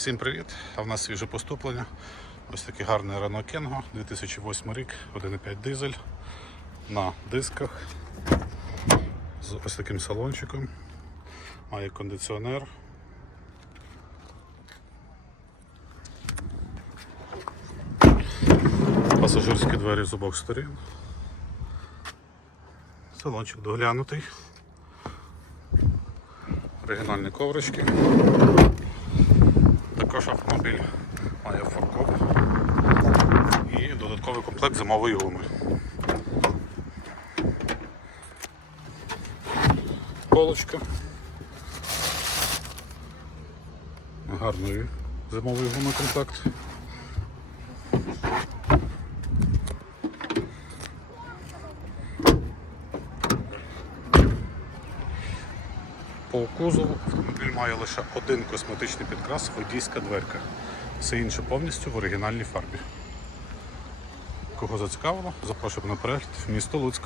Всім привіт! А в нас свіже поступлення. Ось такий гарний Renault Kengo, 2008 рік, 1,5 дизель на дисках з ось таким салончиком. Має кондиціонер. Пасажирські двері з обох сторін. Салончик доглянутий. Оригінальні коврички. Також автомобіль має форкоп і додатковий комплект зимової гуми. Полочка. Гарної зимової гуми комплект. По кузову автомобіль має лише один косметичний підкрас водійська дверка. Все інше повністю в оригінальній фарбі. Кого зацікавило, запрошуємо на перегляд в місто Луцьк.